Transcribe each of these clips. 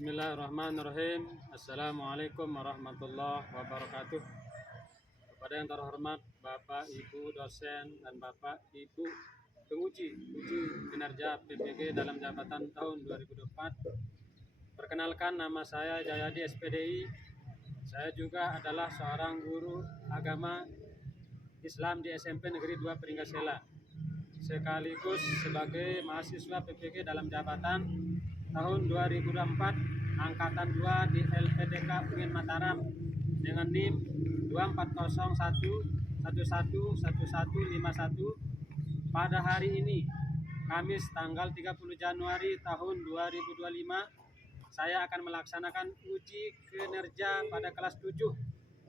Bismillahirrahmanirrahim. Assalamualaikum warahmatullahi wabarakatuh. Kepada yang terhormat Bapak Ibu dosen dan Bapak Ibu penguji kinerja PPG dalam jabatan tahun 2024. Perkenalkan, nama saya Jayadi SPDI. Saya juga adalah seorang guru agama Islam di SMP Negeri 2 Pringgasela, sekaligus sebagai mahasiswa PPG dalam jabatan tahun 2024 angkatan 2 di LPDK UIN Mataram dengan NIM 2401111151. Pada hari ini, Kamis tanggal 30 Januari tahun 2025, saya akan melaksanakan uji kinerja pada kelas 7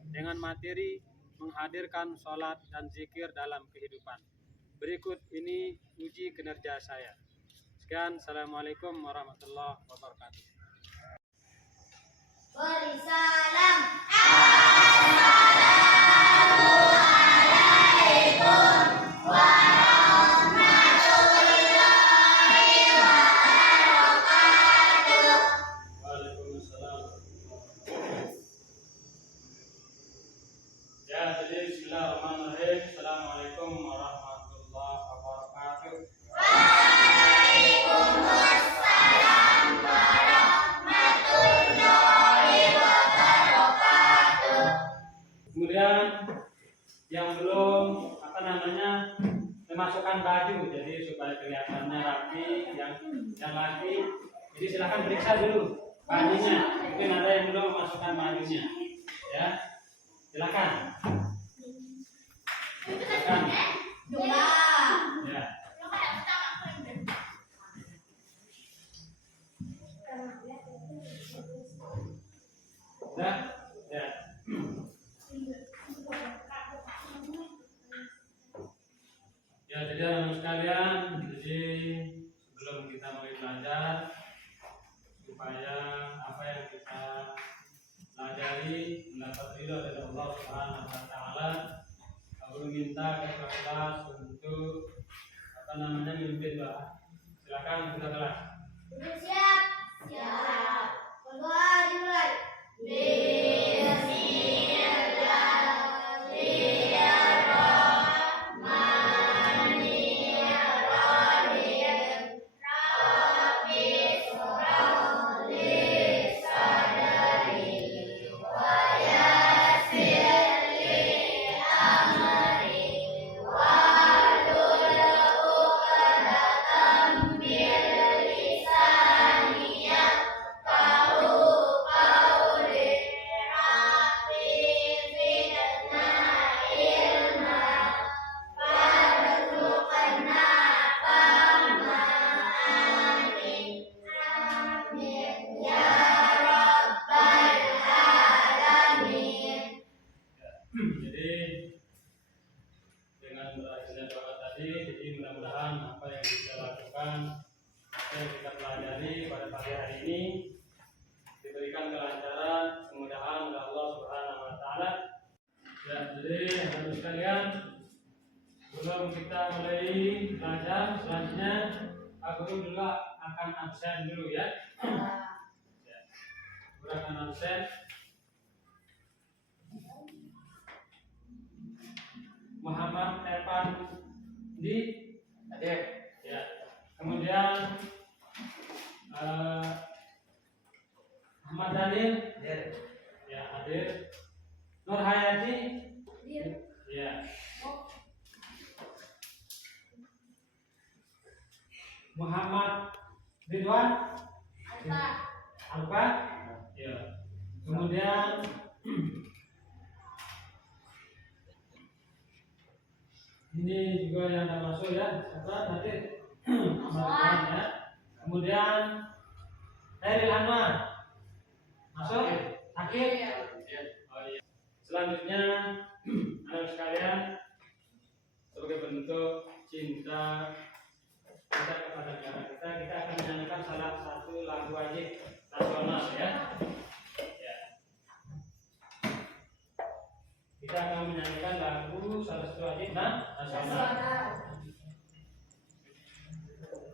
dengan materi menghadirkan sholat dan zikir dalam kehidupan. Berikut ini uji kinerja saya. Sekian, Assalamualaikum warahmatullahi wabarakatuh. Beri salam. Assalamualaikum warahmatullahi wabarakatuh. Waalaikumsalam. Ya, jadi bismillahirrahmanirrahim. Assalamualaikum warahmatullahi wabarakatuh. Kemudian yang belum memasukkan baju, jadi supaya kelihatannya rapi, yang laki, jadi silakan periksa dulu bajunya. Mungkin ada yang belum memasukkan bajunya, ya. Silakan. Ya. Sudah? Ya. Ya, jadi anak sekalian, jadi sebelum kita mulai belajar, supaya apa yang kita pelajari mendapat ridho dari Allah Subhanahu wa taala, aku minta kepada untuk memimpin doa. Silakan kita kelas. Siap. Siap. Berdoa dimulai. Jadi dengan berhasilnya doa tadi, jadi mudah-mudahan apa yang kita lakukan, apa yang kita pelajari pada pagi hari ini diberikan kelancaran, kemudahan oleh Allah Subhanahu wa taala. Ya, jadi anak sekalian, sebelum kita mulai belajar, selanjutnya Pak Guru dulu akan absen dulu ya. Ya. Guru akan absen. Muhammad Evan di hadir, ya. Kemudian Ahmad Daniel hadir, ya, hadir. Nur Hayati hadir, ya. Muhammad Ridwan Alfa, ya. Kemudian ini juga yang tidak masuk ya, siapa hadir? Ahmad ya. Kemudian Heril Anwar masuk? Akhir? Oh, iya. Selanjutnya anak sekalian, sebagai bentuk cinta kita kepada negara kita akan menyanyikan salah satu lagu wajib nasional ya. Kita akan menyanyikan lagu salah satu wajib nasional.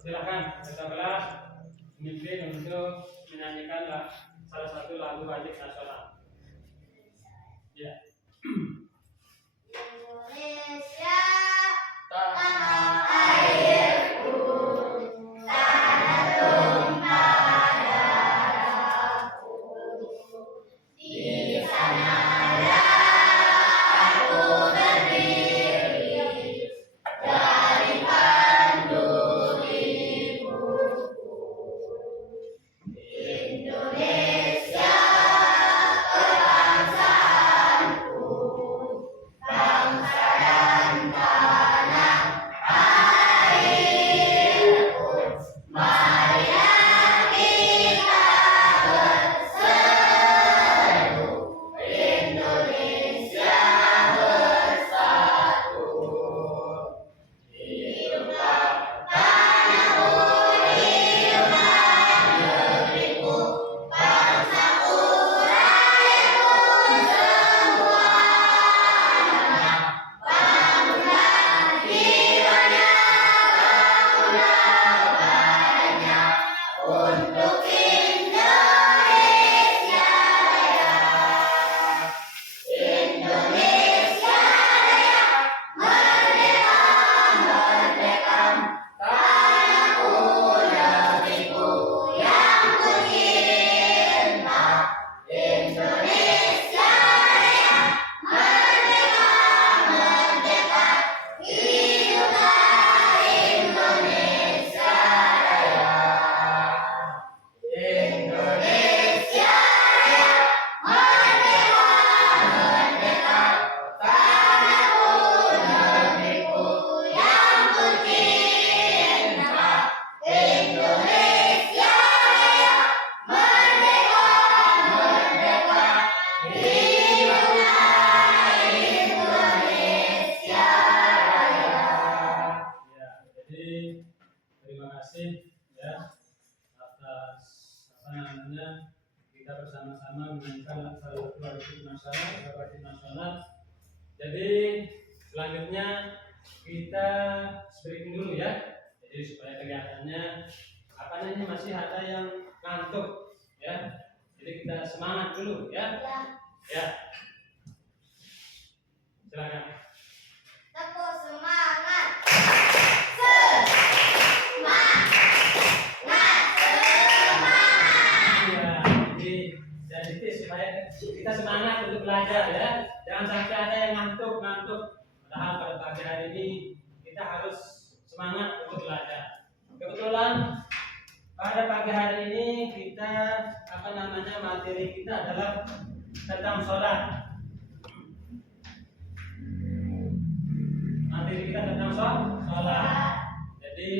Silakan kita kelas. memimpin untuk menyanyikan salah satu lagu wajib nasional. Ya. Indonesia Tanah airku, tanah tumpah darahku. Di sanalah aku berdiri dari pandu ibuku. Indonesia kebangsaanku, bangsa dan tanah airku. Marilah kita berseru, Indonesia bersatu. Hiduplah tanahku, hiduplah negeriku, bangsaku, rakyatku semuanya. Bangunlah jiwanya, bangunlah badannya untuk Indonesia Raya. Indonesia Raya, merdeka, merdeka, tanahku, negeriku yang kucinta. Indonesia Raya, merdeka, merdeka, hiduplah Indonesia Raya. Indonesia Raya, merdeka, merdeka, tanahku, negeriku yang kucinta. Indonesia Raya, merdeka, merdeka, hiduplah Indonesia Raya. Ya, jadi terima kasih ya atas kita bersama-sama menyanyikan salah satu wajib nasional. Jadi selanjutnya kita breaking dulu ya. Jadi supaya kelihatannya masih ada yang ngantuk ya. Jadi kita semangat dulu ya. Ya. Silakan. Tepuk semangat. Semangat. Iya, jadi supaya kita semangat untuk belajar ya. Jangan sampai ada yang ngantuk. Padahal pada pagi hari ini kita harus semangat untuk belajar. Kebetulan pada pagi hari ini kita materi kita adalah tentang sholat. Materi kita tentang sholat. Jadi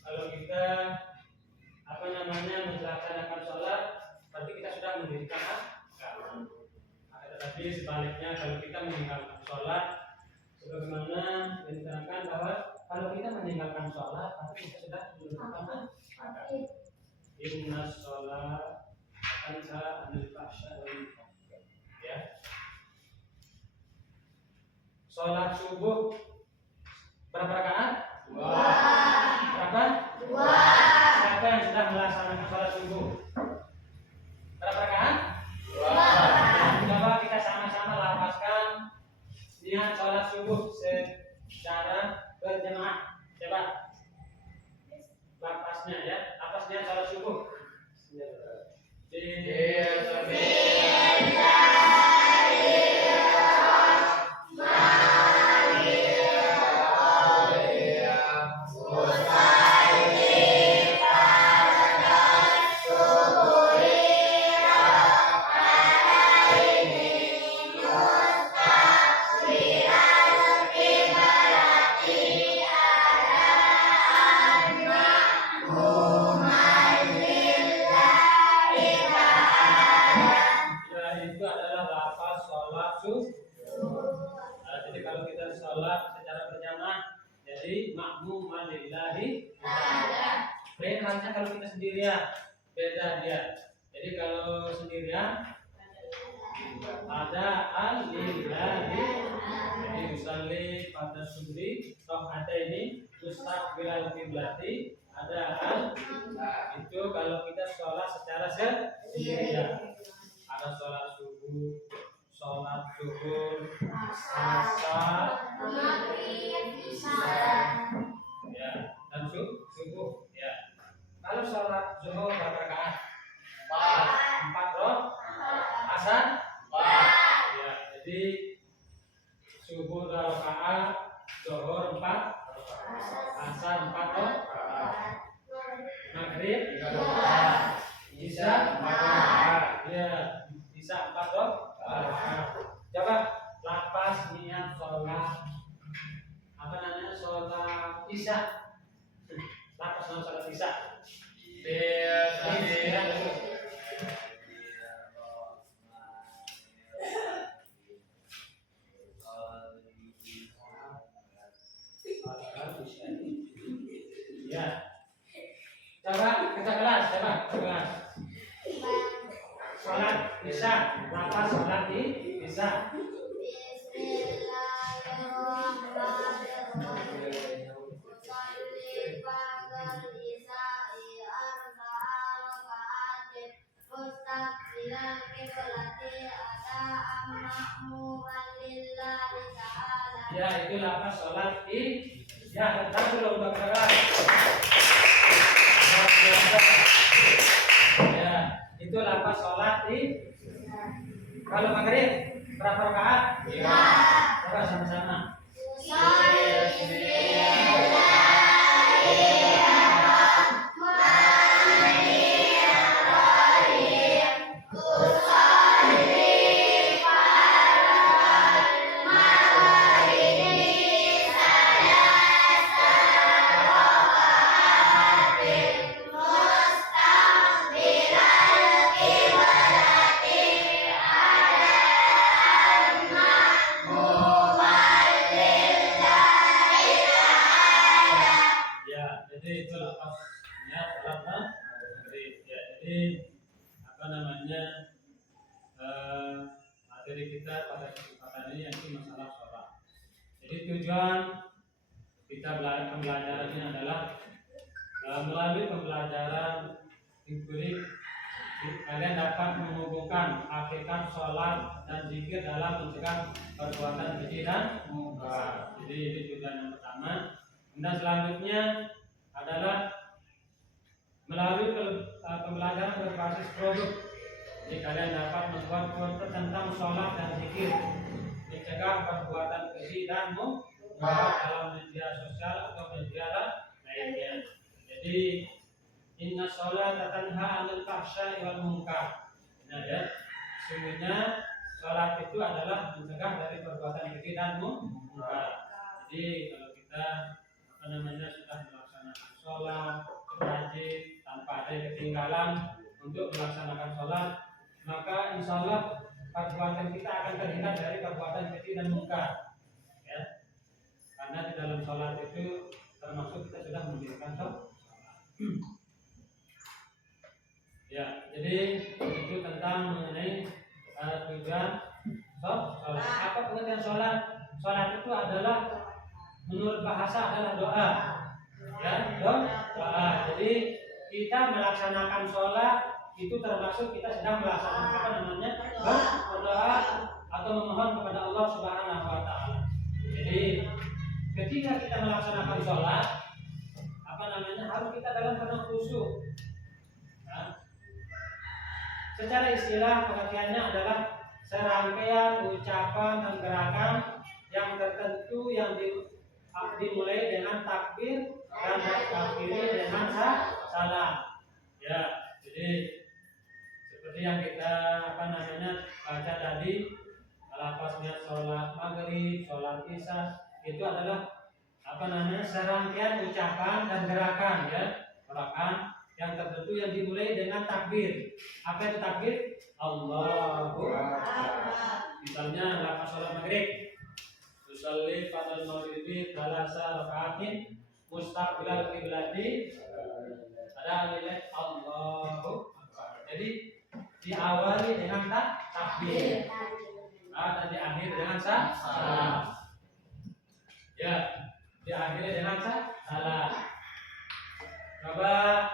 kalau kita melaksanakan sholat, berarti kita sudah mendirikan agama. Tetapi sebaliknya kalau kita meninggalkan sholat, sebagaimana yang diterangkan bahwa kalau kita meninggalkan sholat, berarti kita sudah mendirikan agama. Inna sholat akan anil fahsya wal munkar. Ya. Sholat subuh berapa rakaat? 2. Berapa? 2. Siapa yang sudah melaksanakan sholat subuh? Berapa rakaat? 2. Coba kita sama-sama lapaskan niat sholat subuh secara berjamaah. Coba lapasnya ya, lapas niat sholat subuh. Itu adalah lafaz sholat subuh. Jadi kalau kita sholat secara berjamaah, jadi makmuman lillahi. Beda halnya kalau kita sendirian, beda dia. Jadi kalau sendirian ada al-lillahi. Jadi usalli pada suri roh ada ini mustaqbilal kiblati, ada al. Itu kalau kita sholat secara sendirian. Ada sholat subuh, sholat zuhur, asar, ya, dan subuh, ya. Kalau sholat zuhur berapa rakaat? 4 roh, asar, ya. Jadi subuh 2 rakaat, zuhur 4, asar 4 roh, maghrib 3 rakaat, isya 4 rakaat, ya. Isya 4 roh. Coba lapas niat sholat apa namanya, sholat isya. Lapas nama sholat isya. Ya. Coba kita kelas, coba kelas. Sholat isya, lapas sholat isya. Ya, itu lapas sholat ya, tetap belum bergerak. Ya, itu lapas sholat kalau maghrib berapa rakaat? Ya. Coba sama-sama. Materi kita pada kesempatan ini yaitu masalah sholat. Jadi tujuan kita pembelajaran ini adalah melalui pembelajaran ini kalian dapat menghubungkan hakikat sholat dan zikir dalam mencegah perbuatan keji dan munkar. Jadi ini tujuan yang pertama. Dan selanjutnya adalah melalui pembelajaran berbasis produk. Jadi kalian dapat membuat konten tentang sholat dan zikir, mencegah perbuatan keji dan munkar dalam media sosial atau media lainnya. Jadi inna sholata tanha 'anil fahsya'i wal munkar. Nah ya, sesungguhnya sholat itu adalah mencegah dari perbuatan keji dan munkar. Jadi kalau kita sudah melaksanakan sholat rajin tanpa ada ketinggalan untuk melaksanakan sholat, maka insya Allah perbuatan kita akan terhindar dari perbuatan keji dan munkar, ya. Karena di dalam sholat itu termasuk kita sudah mendirikan sholat. Ya, jadi itu tentang mengenai tujuan sholat. Apa pengertian sholat? Sholat itu adalah menurut bahasa adalah doa, ya, doa. Jadi kita melaksanakan sholat itu termasuk kita sedang melaksanakan berdoa atau memohon kepada Allah Subhanahu wa Ta'ala. Jadi ketika kita melaksanakan sholat, harus kita dalam penuh khusyuk. Nah, secara istilah pengertiannya adalah serangkaian ucapan dan gerakan yang tertentu yang dimulai dengan takbir dan diakhiri dengan salam. Ya, jadi seperti yang kita baca tadi, lapasnya sholat maghrib, sholat isya itu adalah serangkaian ucapan dan gerakan, ya, gerakan yang tertentu yang dimulai dengan takbir. Apa itu takbir? Allahu Akbar. Misalnya lapas sholat maghrib, usolli fadl maghribi thalasa rakaatin mustaqbilal qiblati, ada nilai Allahu Akbar. Jadi diawali dengan takbir, dan diakhiri dengan salam. Ya, diakhiri dengan salam. Coba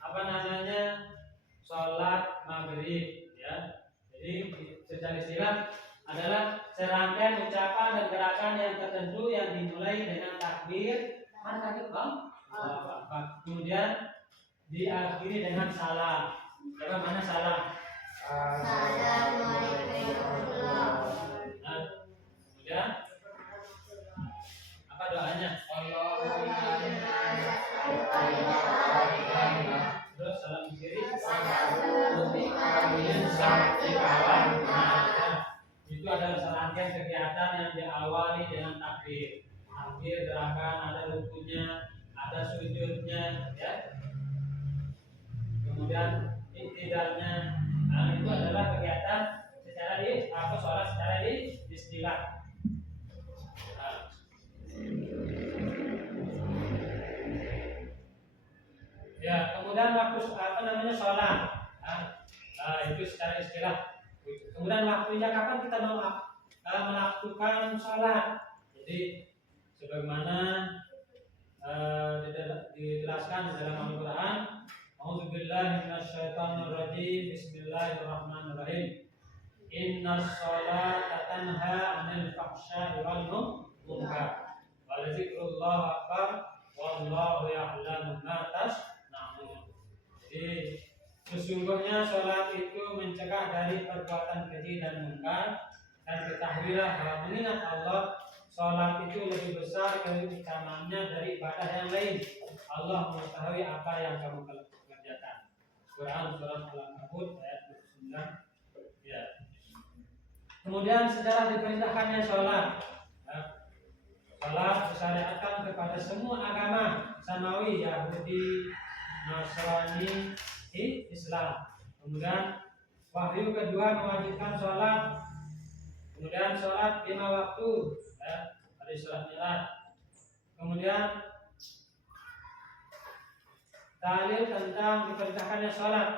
apa namanya sholat maghrib ya. Jadi secara istilah adalah serangkaian ucapan dan gerakan yang tertentu yang dimulai dengan takbir, mana takbir bang? Kemudian diakhiri dengan salam. Coba mana salam? Assalamualaikum warahmatullahi Nah, kemudian apa doanya? Terus salam kiri. Itu adalah serangkaian kegiatan yang diawali dengan takbir. Takbir gerakan, ada rukunya, ada sujudnya, ya. Kemudian iktidalnya. Nah, itu adalah kegiatan secara sholat secara istilah. Nah. Ya, kemudian waktu sholat. Nah, itu secara istilah. Kemudian waktunya kapan kita mau melakukan sholat. Jadi sebagaimana dijelaskan di dalam Al-Quran, A'udzubillahi minasyaitonirrajim. Bismillahirrahmanirrahim. Innas sholata tanha 'anil fahsya'i wal munkar. Wa dzikrullahi akbar wallahu ya'lamu ma tasna'un. Jadi sesungguhnya sholat itu mencegah dari perbuatan keji dan munkar, dan ketahuilah bahwa mengingat Allah, sholat itu lebih besar keutamaannya dari ibadah yang lain. Allah mengetahui apa yang kamu kerjakan. Quran surat Al-Ankabut ayat 29. Ya. Kemudian sejarah diperintahkannya sholat. Sholat disyariatkan kepada semua agama samawi, Yahudi, Nasrani, Islam. Kemudian wahyu kedua mewajibkan sholat. Kemudian sholat 5 waktu, ya, dari sholat Mi'raj. Kemudian dalil tentang diperintahkannya sholat.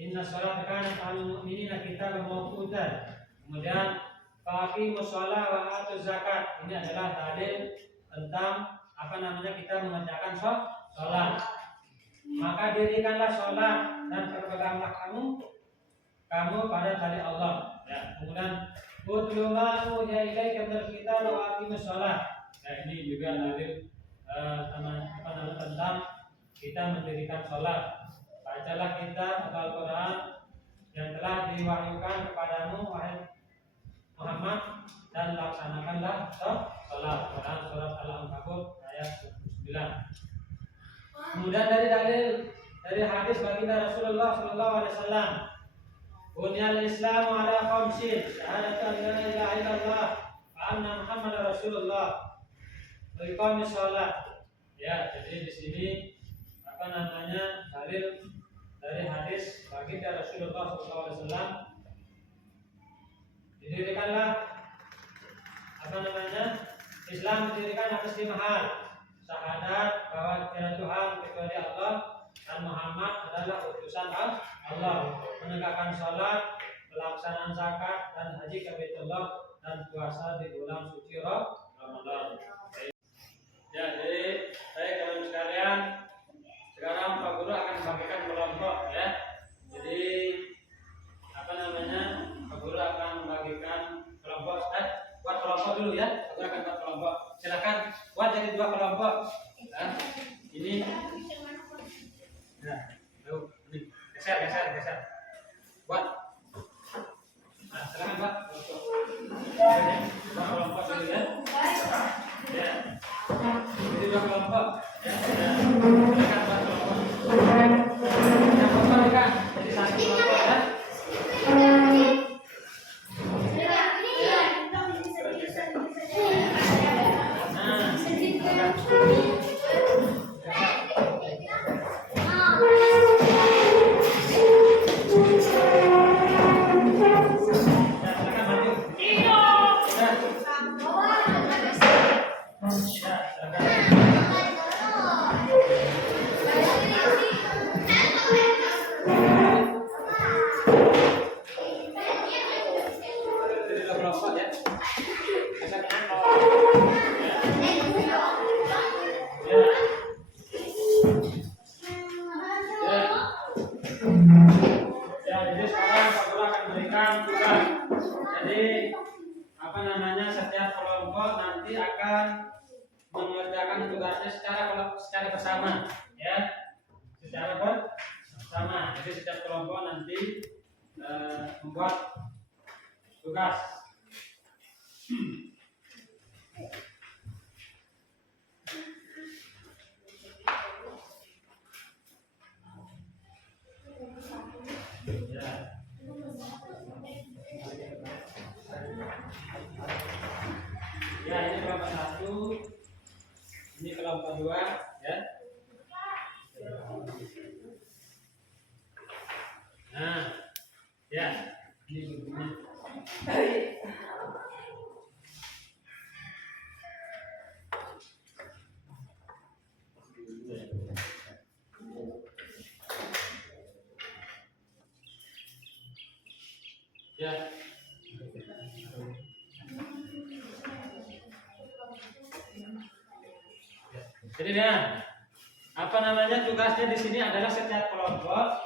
Inna sholat kanat 'alal mu'minina kitaban mawqutan. Kemudian faqimus sholat wa atuz zakat. Ini adalah dalil tentang kita mengerjakan sholat. Maka dirikanlah sholat dan berpeganglah kamu pada tali Allah. Ya. Kemudian utlu ma uhiya ilaika minal kitab wa aqimus sholat. Nah, ini juga dalil tentang kita mendirikan sholat. Bacalah kitab Al-Quran yang telah diwahyukan kepadamu wahai Muhammad, dan laksanakanlah sholat. Quran surat Al-Ankabut ayat 29. Kemudian dari hadis baginda Rasulullah sallallahu alaihi wasallam, bunyal Islamu ala khamsin, syahadatu an la ilaha illallah wa anna Muhammadar Rasulullah, wa iqamis shalah. Ya, jadi di sini dalil dari hadis baginda Rasulullah sallallahu alaihi wasallam, didirikanlah Islam didirikan atas 5 hal. Syahadat bahwa tiada Tuhan kecuali Allah dan Muhammad adalah utusan Allah, menegakkan salat, pelaksanaan zakat dan haji ke Baitullah, dan puasa di bulan suci Ramadan. Ya, jadi kawan sekalian, sekarang Pak Guru akan membagikan kelompok, ya. Jadi Pak Guru akan membagikan kelompok. Buat kelompok dulu, ya. Aku akan buat kelompok. Silakan buat jadi 2 kelompok. Nah, ini. Nah, ini geser. Buat. Nah, silakan buat kelompok dulu, ya. Ya. Jadi 2 kelompok. Ya. Silakan buat kelompok. Yang pertama kan. Jadi setiap kelompok nanti membuat tugas. Ya, ini kelompok 1, ini kelompok 2, ya. Nah, ya, ini gurunya. Ya. Jadi ya, apa namanya tugasnya di sini adalah setiap kelompok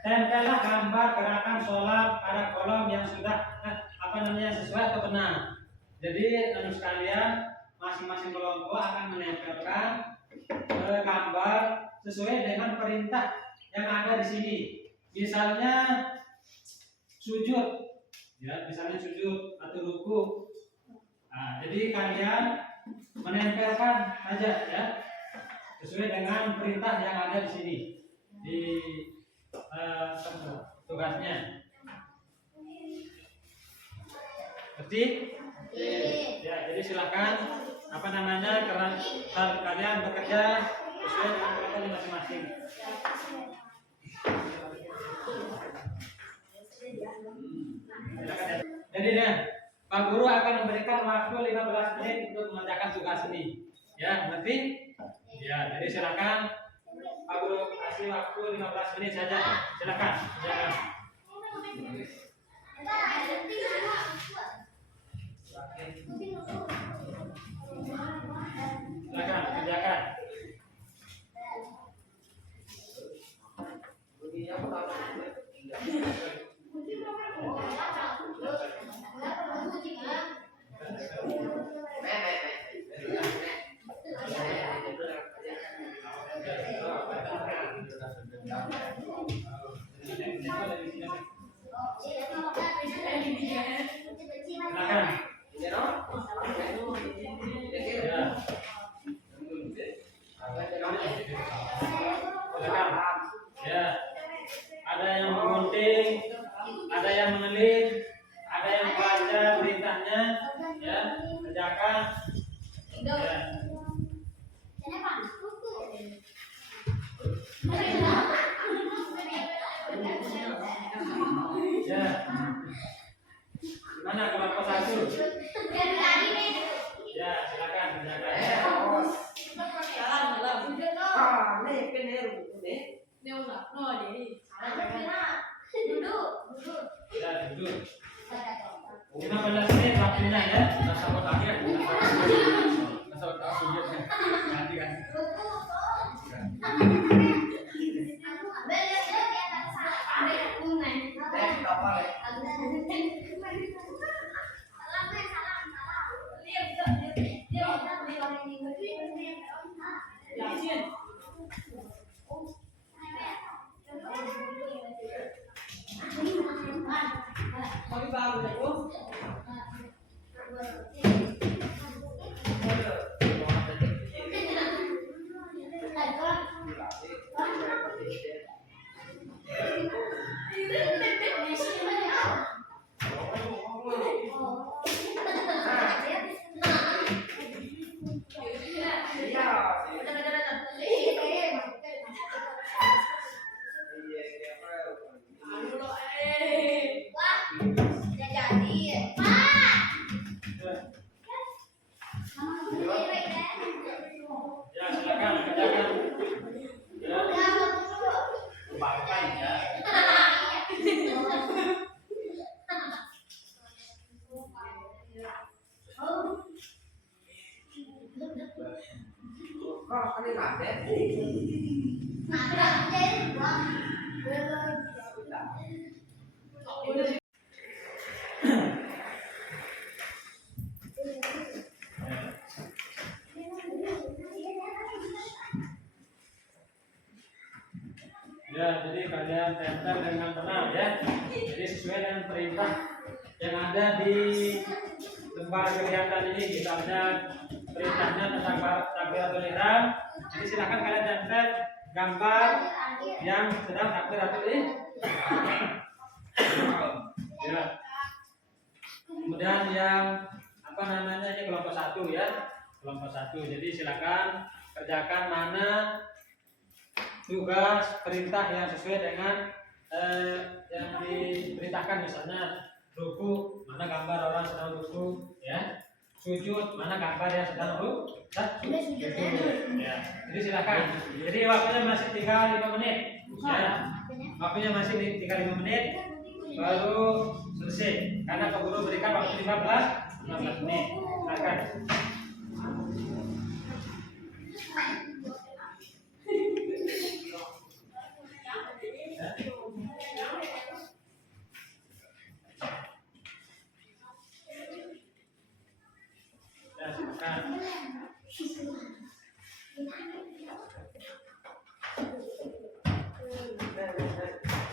tempellah gambar gerakan sholat pada kolom yang sudah sesuai atau benar. Jadi sekalian masing-masing kelompok akan menempelkan gambar sesuai dengan perintah yang ada di sini. Misalnya sujud, ya, misalnya sujud atau ruku. Nah, jadi kalian menempelkan saja, ya, sesuai dengan perintah yang ada di sini di tugasnya. Ngerti? Ya, jadi silakan kalian bekerja sesuai dengan perintah masing-masing. Jadi Pak Guru akan memberikan waktu 15 menit untuk mengerjakan tugas ini. Ya, ngerti? Ya, jadi silakan Pak Guru kasih waktu 15 menit saja. Silakan, kerjakan. Silakan, kerjakan. Ya, ada yang mengunting, ada yang menelit, ada yang baca perintahnya, ya, kerjakan. Ya. Ya. Mana kelompok 1? Ya, silakan kerjakan. Ya, duduk. 15 menit waktunya, ya. Sampai akhir. Nanti kan. Ya, silakan kerjakan. Ya. Ya, jadi kalian tempel dengan benar ya. Jadi sesuai dengan perintah yang ada di lembar kegiatan ini. Misalnya perintahnya tentang takbiratul ihram. Jadi silakan kalian tempel gambar yang sedang takbiratul ihram. Ya. Kemudian yang apa namanya ini kelompok 1 ya. Kelompok 1. Jadi silakan kerjakan mana tugas perintah yang sesuai dengan yang diperintahkan, misalnya ruku mana gambar orang sedang ruku ya, sujud mana gambar yang sedang ruku ya. Jadi silakan, jadi waktunya masih tinggal 5 menit ya, waktunya masih tinggal 5 menit baru selesai karena Pak Guru berikan waktu 15 menit. Silakan.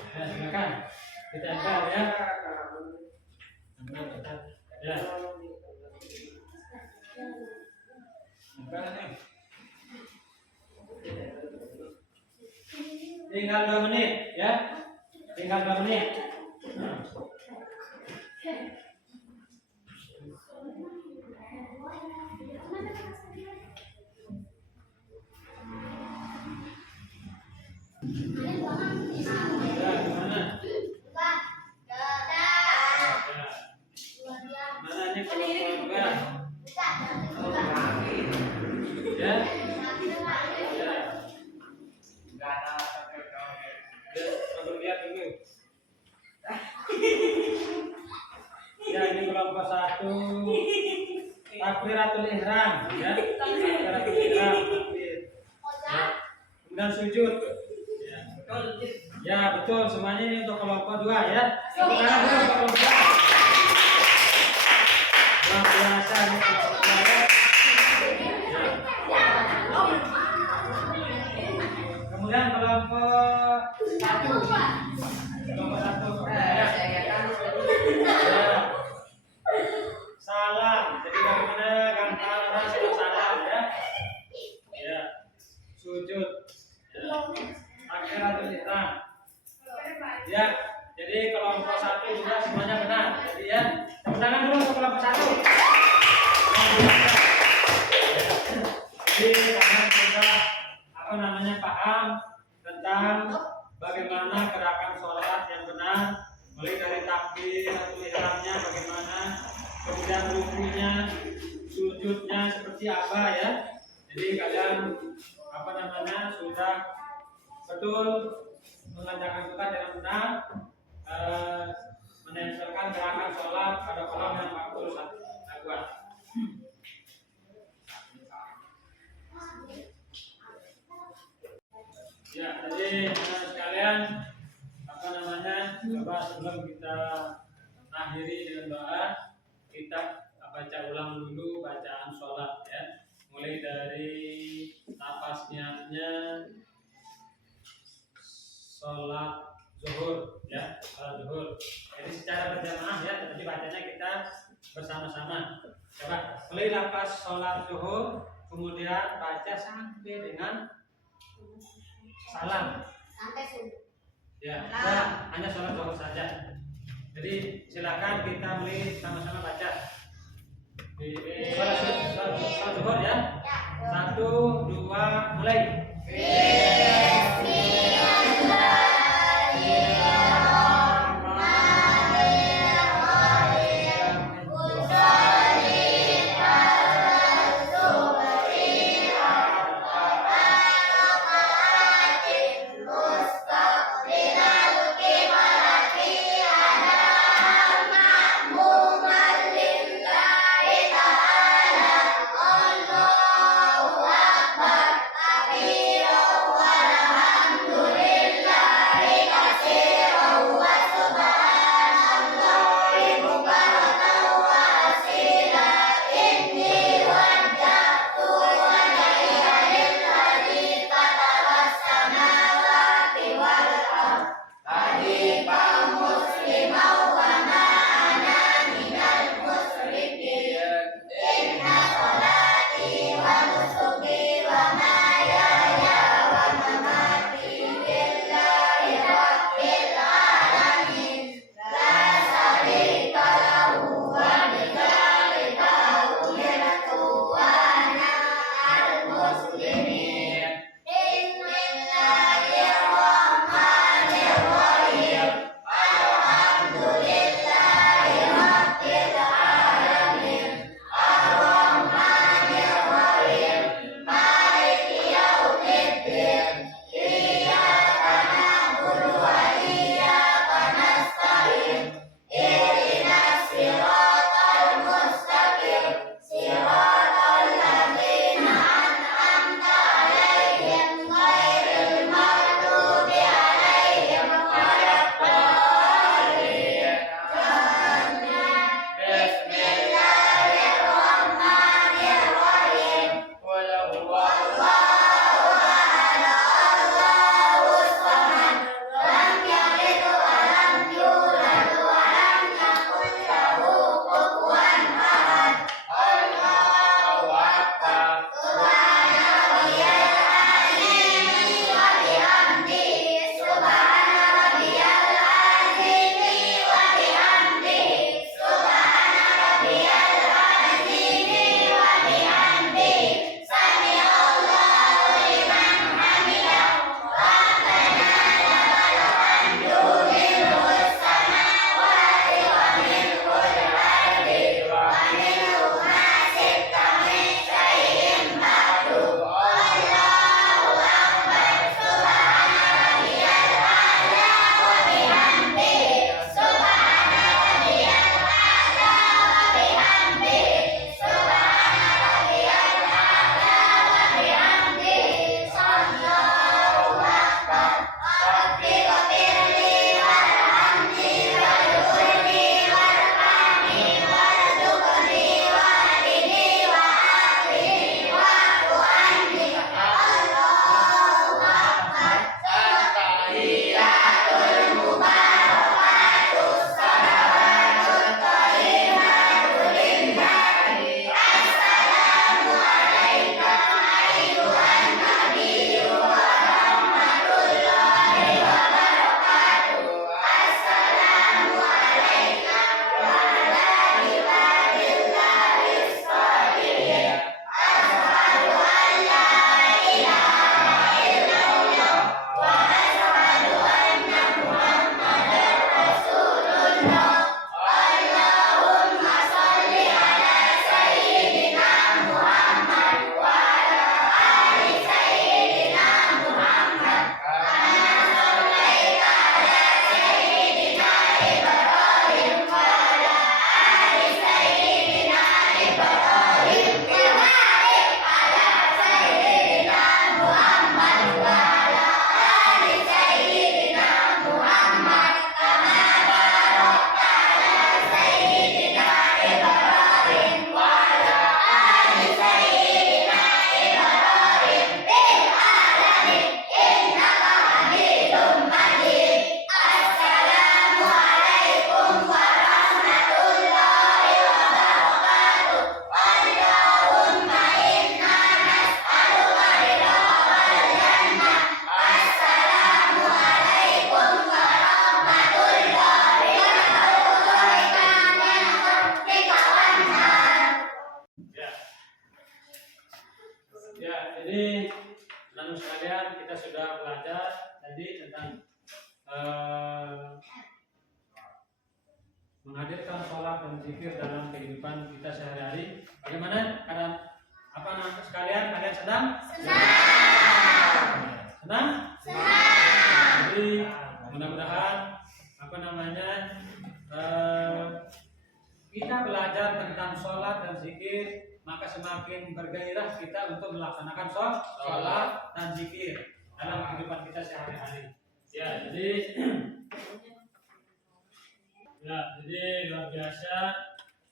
Silakan ditempel ya. Ya. Tinggal 2 menit ya. Tinggal 2 menit. Ya, ini kelompok 1 takbiratul ihram ya. Takbiratul ihram. Ya. Kemudian sujud. Ya. Ya, betul, semuanya ini untuk kelompok 2 ya. Sekarang kelompok 2. Luar biasa ini kelompok 2 ya. Kemudian kelompok 1. Kelompok 1 ya. Salam. Jadi bagaimana gambar orang sedang salam ya. Ya. Sujud. Takbiratul ihram. Ya. Jadi kelompok 1 juga semuanya benar. Jadi ya, tepuk tangan dulu untuk kelompok 1. Jadi kalian sudah apa namanya paham tentang bagaimana gerakan sholat yang benar, mulai dari takbiratul ihramnya bagaimana, kemudian rukunya, sujudnya seperti apa ya. Jadi kalian apa namanya sudah betul mengerjakan tugas dengan benar, menempelkan gerakan sholat pada kolom yang 41. Ya, jadi sekalian apa namanya, coba sebelum kita akhiri dengan doa, kita baca ulang dulu bacaan sholat ya, mulai dari lafaz niatnya sholat zuhur ya, sholat zuhur. Jadi secara berjamaah ya, tetapi bacanya kita bersama-sama. Coba mulai lafaz sholat zuhur, kemudian baca sampai dengan salam. Ya, hanya sholat zuhur saja. Jadi silakan kita mulai sama-sama baca. Sholat zuhur ya. 1, 2, mulai. Allahu Akbar, takbir. sudah belajar tadi tentang menghadirkan sholat dan zikir dalam kehidupan kita sehari-hari. Bagaimana keadaan apa namanya sekalian? Kalian sedang? Senang? Jadi mudah-mudahan apa namanya kita belajar tentang sholat dan zikir, maka semakin bergairah kita untuk melaksanakan sholat dan zikir dalam kehidupan kita sehari-hari. Ya, jadi luar biasa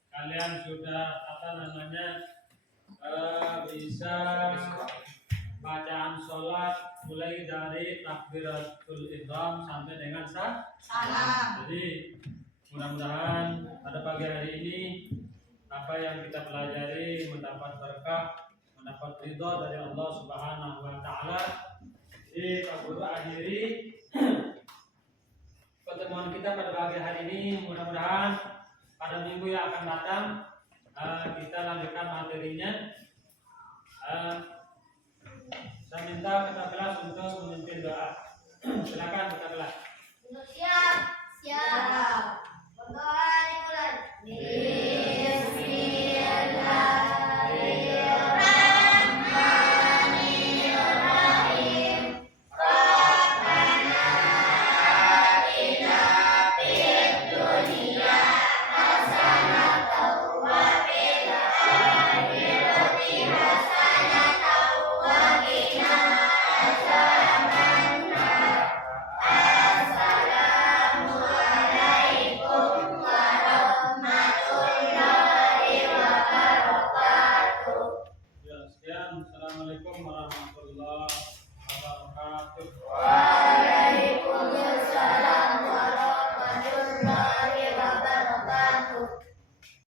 kalian sudah apa namanya bisa bacaan sholat mulai dari takbiratul ihram sampai dengan salam. Jadi mudah-mudahan pada pagi hari ini apa yang kita pelajari mendapat berkah, mendapat ridho dari Allah Subhanahu wa taala. Jadi Pak Guru akhiri pertemuan kita pada pagi hari ini. Mudah-mudahan pada minggu yang akan datang kita lanjutkan materinya. Saya minta kita kelas untuk memimpin doa. Silakan kita kelas. Siap. Berdoa dimulai. Ya, sekian. Assalamualaikum warahmatullahi wabarakatuh.